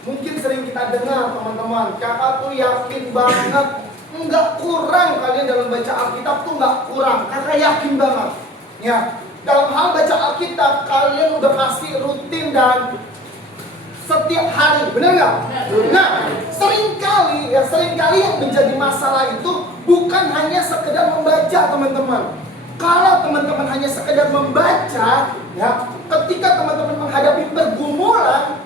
Mungkin sering kita dengar teman-teman, kakak tuh yakin banget, nggak kurang kalian dalam baca Alkitab tuh nggak kurang, kakak yakin banget. Ya, dalam hal baca Alkitab kalian udah pasti rutin dan setiap hari, benar nggak? Nah, seringkali yang menjadi masalah itu bukan hanya sekedar membaca teman-teman. Kalau teman-teman hanya sekedar membaca, ya, ketika teman-teman menghadapi pergumulan,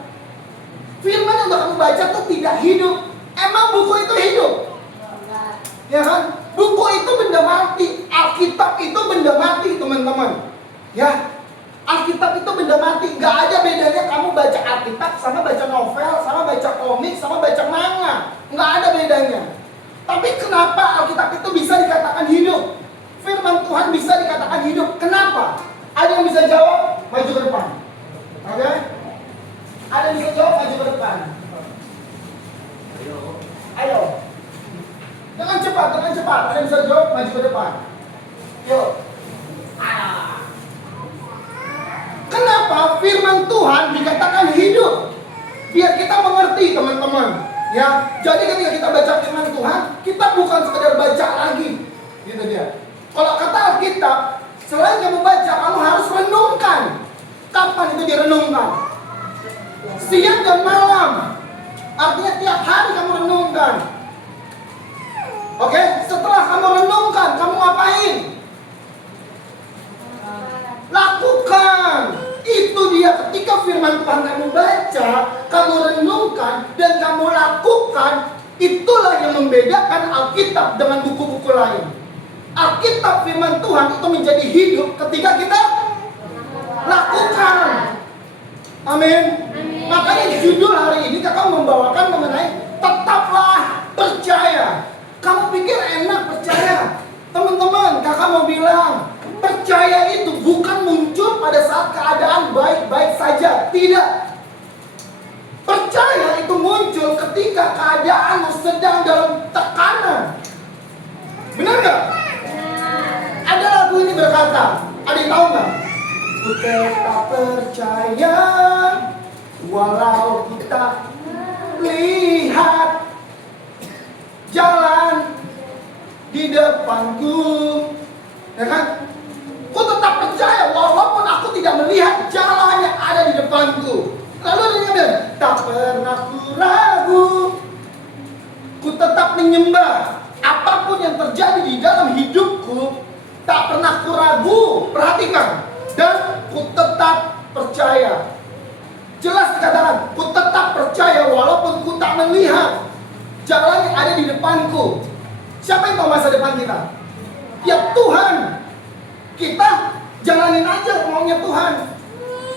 firman yang kamu baca tuh tidak hidup. Emang buku itu hidup? Ya kan? Buku itu benda mati. Alkitab itu benda mati teman-teman. Ya, Alkitab itu benda mati. Gak ada bedanya kamu baca Alkitab sama baca novel, sama baca komik, sama baca manga. Gak ada bedanya. Tapi kenapa Alkitab itu bisa dikatakan hidup? Firman Tuhan bisa dikatakan hidup. Kenapa? Ada yang bisa jawab? Maju ke depan. Oke? Ada yang bisa jawab? Maju ke depan. Ayo. Dengan cepat. Ada yang bisa jawab? Maju ke depan. Yuk. Kenapa firman Tuhan dikatakan hidup? Biar kita mengerti teman-teman. Ya, jadi ketika kita baca firman Tuhan, kita bukan sekedar baca lagi. Gitu dia. Kalau kata Alkitab, selain kamu baca, kamu harus renungkan. Kapan itu direnungkan? Siang dan malam. Artinya tiap hari kamu renungkan. Oke, setelah kamu renungkan, kamu ngapain? Lakukan. Itu dia, ketika firman Tuhan kamu baca, kamu renungkan, dan kamu lakukan. Itulah yang membedakan Alkitab dengan buku-buku lain. Alkitab firman Tuhan itu menjadi hidup ketika kita lakukan. Amin. Makanya judul hari ini kakak membawakan mengenai tetaplah percaya. Kamu pikir enak percaya? Teman-teman, kakak mau bilang, percaya itu bukan muncul pada saat keadaan baik-baik saja. Tidak. Percaya itu muncul ketika keadaan sedang dalam tekanan. Benar gak? Ada lagu ini berkata, ada yang tahu gak? Ku tetap percaya walau kita lihat jalan di depanku. Ya kan? Ku tetap percaya walaupun aku tidak melihat jalan yang ada di depanku. Lalu dia bilang, tak pernah ku ragu. Ku tetap menyembah. Apapun yang terjadi di dalam hidupku, tak pernah ku ragu. Perhatikan. Dan ku tetap percaya. Jelas dikatakan, ku tetap percaya walaupun ku tak melihat jalan yang ada di depanku. Siapa yang tahu masa depan kita? Ya Tuhan. Kita jalanin aja maunya Tuhan.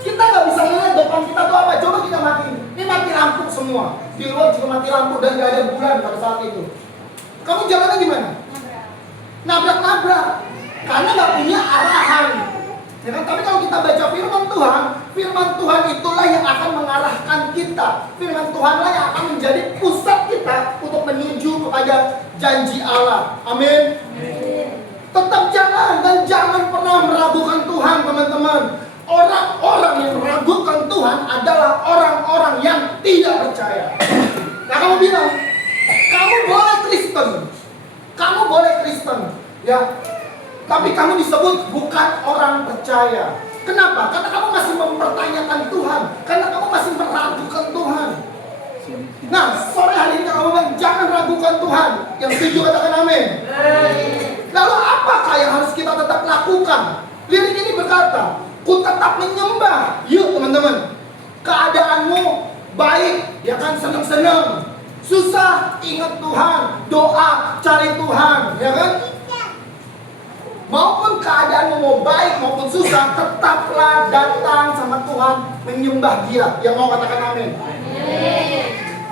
Kita nggak bisa lihat depan kita tuh apa. Coba kita matiin. Ini mati lampu semua. Di luar juga mati lampu dan nggak ada bulan pada saat itu. Kamu jalannya gimana? Nabrak-nabrak. Karena nggak punya arahan. Ya kan? Tapi kalau kita baca firman Tuhan itulah yang akan mengarahkan kita. Firman Tuhanlah yang akan menjadi pusat kita untuk menuju kepada janji Allah. Amin. Tetap jalan dan jangan pernah meragukan Tuhan, teman-teman. Orang-orang yang meragukan Tuhan adalah orang-orang yang tidak percaya. Nah, kamu bilang, kamu boleh Kristen, ya. Tapi kamu disebut bukan orang percaya. Kenapa? Karena kamu masih mempertanyakan Tuhan. Karena kamu masih meragukan Tuhan. Nah, sore hari ini kamu bilang, jangan ragukan Tuhan. Yang setuju katakan amin. Lalu apakah yang harus kita tetap lakukan? Lirik ini berkata, ku tetap menyembah. Yuk teman-teman, keadaanmu baik, ya kan, senang-senang. Susah, ingat Tuhan. Doa, cari Tuhan, ya kan? Maupun keadaanmu mau baik maupun susah, tetaplah datang sama Tuhan, menyembah Dia. Yang mau katakan amin.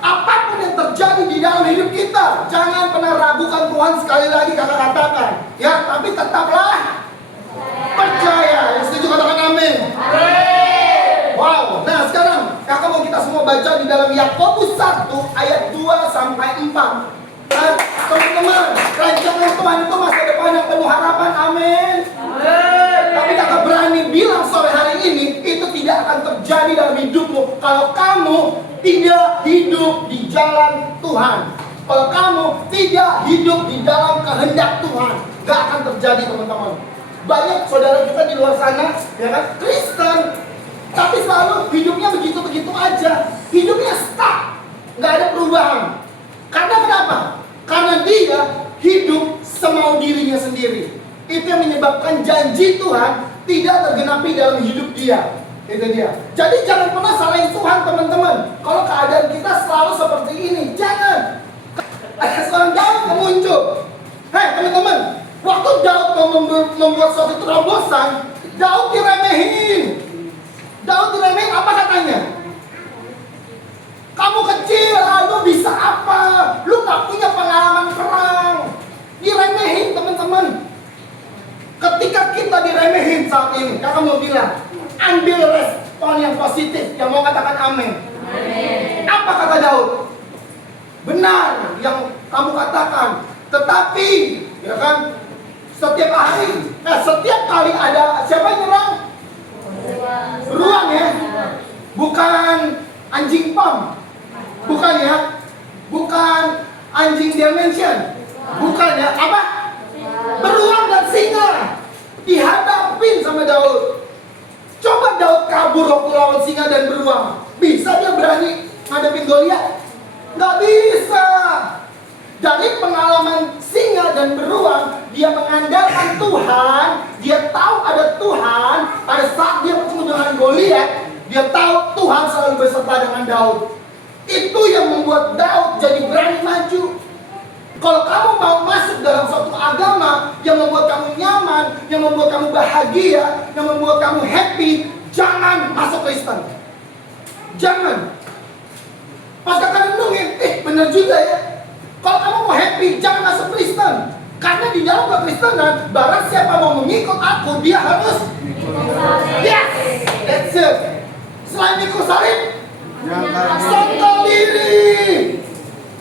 Apapun yang terjadi di dalam hidup kita, jangan pernah ragukan Tuhan. Sekali lagi kakak katakan, ya, tapi tetaplah percaya. Yang setuju katakan amin. Wow. Nah sekarang kakak mau kita semua baca di dalam Yakobus 1 ayat 2 sampai 4. Nah, teman-teman, rancangan Tuhan itu masa depan yang penuh harapan. Amin. Tapi kakak berani bilang sore hari ini, itu tidak akan terjadi dalam hidupmu kalau kamu kamu tidak hidup di jalan Tuhan, kalau kamu tidak hidup di dalam kehendak Tuhan, gak akan terjadi, teman-teman. Banyak saudara kita di luar sana, ya kan, Kristen, tapi selalu hidupnya begitu-begitu aja, hidupnya stuck, gak ada perubahan. Karena kenapa? Karena dia hidup semau dirinya sendiri. Itu yang menyebabkan janji Tuhan tidak tergenapi dalam hidup dia. Itu dia. Jadi jangan pernah salahin Tuhan, teman-teman. Kalau keadaan kita selalu seperti ini, jangan. Ada seorang Daud yang muncul. Hei teman-teman, waktu Daud membuat suatu terobosan, Daud diremehin. Daud diremehin, apa katanya? Kamu kecil, lu bisa apa? Lu gak punya pengalaman perang. Diremehin, teman-teman. Ketika kita diremehin saat ini, kakak mau bilang, ambil respon yang positif, yang mau katakan amin. Amin. Apa kata Daud? Benar yang kamu katakan, tetapi ya kan, setiap hari, setiap kali ada siapa yang nyerang? Beruang ya, bukan anjing pom, bukan ya, bukan anjing dimension, bukan ya, apa? Beruang dan singa dihadapin sama Daud. Coba Daud kabur waktu lawan singa dan beruang, bisa dia berani ngadepin Goliat? Nggak bisa. Dari pengalaman singa dan beruang, dia mengandalkan Tuhan. Dia tahu ada Tuhan. Pada saat dia bertemu dengan Goliat, dia tahu Tuhan selalu beserta dengan Daud. Itu yang membuat Daud jadi berani maju. Kalau kamu mau masuk dalam suatu agama yang membuat kamu nyaman, yang membuat kamu bahagia, yang membuat kamu happy, jangan masuk Kristen. Jangan. Pas kakak renungin, bener juga ya. Kalau kamu mau happy, jangan masuk Kristen. Karena di dalam kekristenan, barang siapa mau mengikut aku, dia harus yes, that's it. Selain ikut salib, sangkal diri.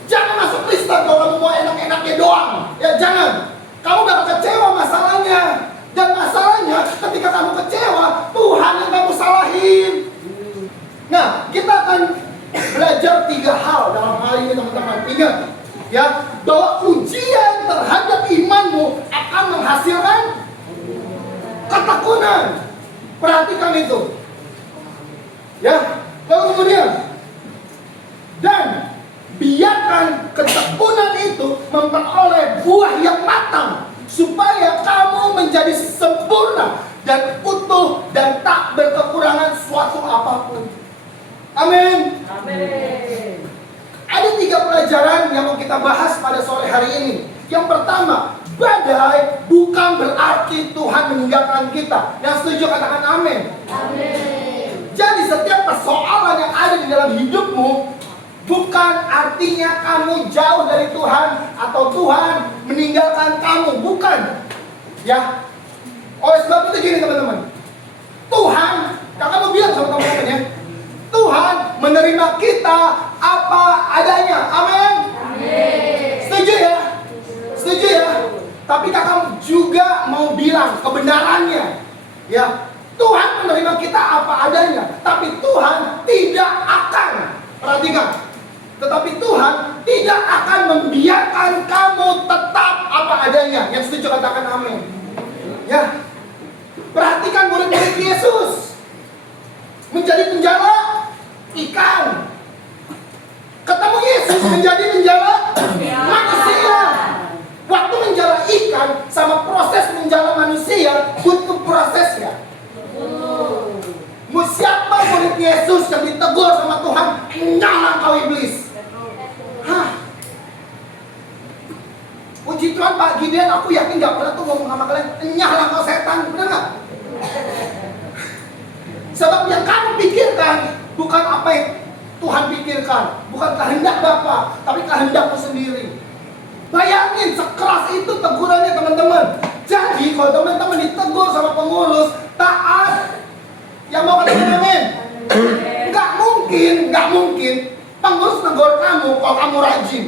Jangan masuk Kristen kalau kamu mau enak-enaknya doang. Ya jangan. Kamu bakal kecewa masalahnya. Dan masalahnya ketika kamu kecewa, Tuhan yang kamu salahin. Nah, kita akan belajar 3 hal dalam hal ini, teman-teman. Ingat ya, bahwa ujian terhadap imanmu akan menghasilkan ketekunan. Perhatikan itu. Ya, lalu kemudian, dan biarkan ketekunan itu memperoleh buah yang matang, supaya kamu menjadi sempurna dan utuh dan tak berkekurangan suatu apapun. Amin. Amin. Ada 3 pelajaran yang mau kita bahas pada sore hari ini. Yang pertama, badai bukan berarti Tuhan meninggalkan kita. Yang setuju katakan amin. Amin. Jadi setiap persoalan yang ada di dalam hidupmu bukan artinya kamu jauh dari Tuhan atau Tuhan meninggalkan kamu, bukan. Ya. Oleh sebab itu gini teman-teman. Tuhan, kakak mau bilang sama teman-teman ya, Tuhan menerima kita apa adanya. Amin. Setuju ya? Setuju ya? Tapi kakak juga mau bilang kebenarannya. Ya, Tuhan menerima kita apa adanya, tapi Tuhan tidak akan, perhatikan, tetapi Tuhan tidak akan membiarkan kamu tetap apa adanya. Yang setuju katakan amin. Ya, perhatikan murid-murid Yesus menjadi penjala ikan, ketemu Yesus menjadi penjala manusia. Waktu menjala ikan sama proses menjala manusia butuh prosesnya. Siapa murid Yesus yang ditegur sama Tuhan, nyala kau iblis? Hah? Puji Tuhan Pak Gideon, aku yakin gak pernah tuh ngomong sama kalian, nyala kau setan, bener gak? Sebab yang kamu pikirkan bukan apa yang Tuhan pikirkan, bukan kehendak Bapa, tapi kehendakmu sendiri. Bayangin sekeras itu tegurannya teman-teman. Jadi kalau teman-teman ditegur sama pengurus, taat. Yang mau katakan amin? Gak mungkin pengurus tegur kamu kalau kamu rajin.